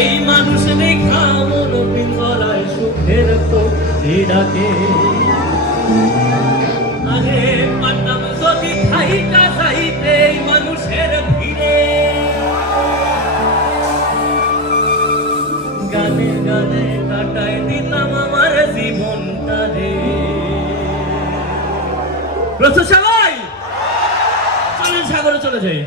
এই মানুষ দেখা মন পিঞ্জলায় সুখের পক্ষী ডাকে। আরে পারতাম যদি থাইকা যাইতে এই মানুষের ভিড়ে, গানে গানে কাটাই দিতাম আমার জীবনটা রে। প্রথম সবাই চলেন সাগরে চলে যাই।